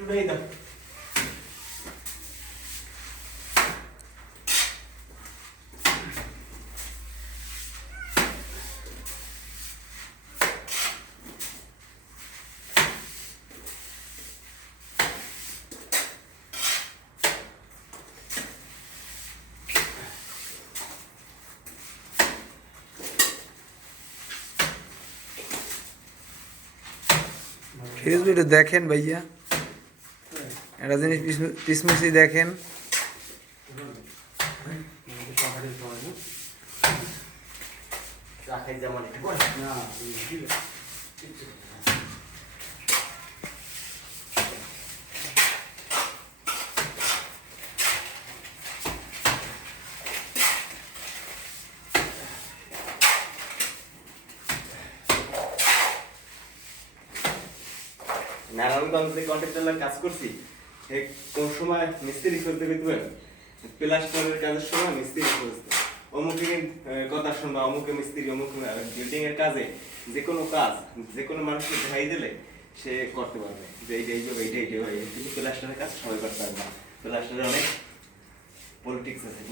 একটু নেই দাও। ফিরোজ ভাই একটু দেখেন ভাইয়া, একটা জিনিস পিসমিসি দেখেন। রাখাই যেমন একটু বল। না নারায়ণগঞ্জ যে কন্ট্রাক্টরের কাজ করছি, কোন সময় মিস্ত্রি করতে দিবেন, প্লাস্টারের কাজের সময় মিস্ত্রি করতে অমুকে কথা শুনবা, অমুকে মিস্ত্রি, অমুক বিল্ডিং এর কাজে যে কোনো কাজ যে কোনো মানুষকে দেখাই দিলে সে করতে পারবে যে এইটাই হয়, কিন্তু প্লাস্টারের কাজ সবাই করতে পারবে না। প্লাস্টারে অনেক পলিটিক্স আছে।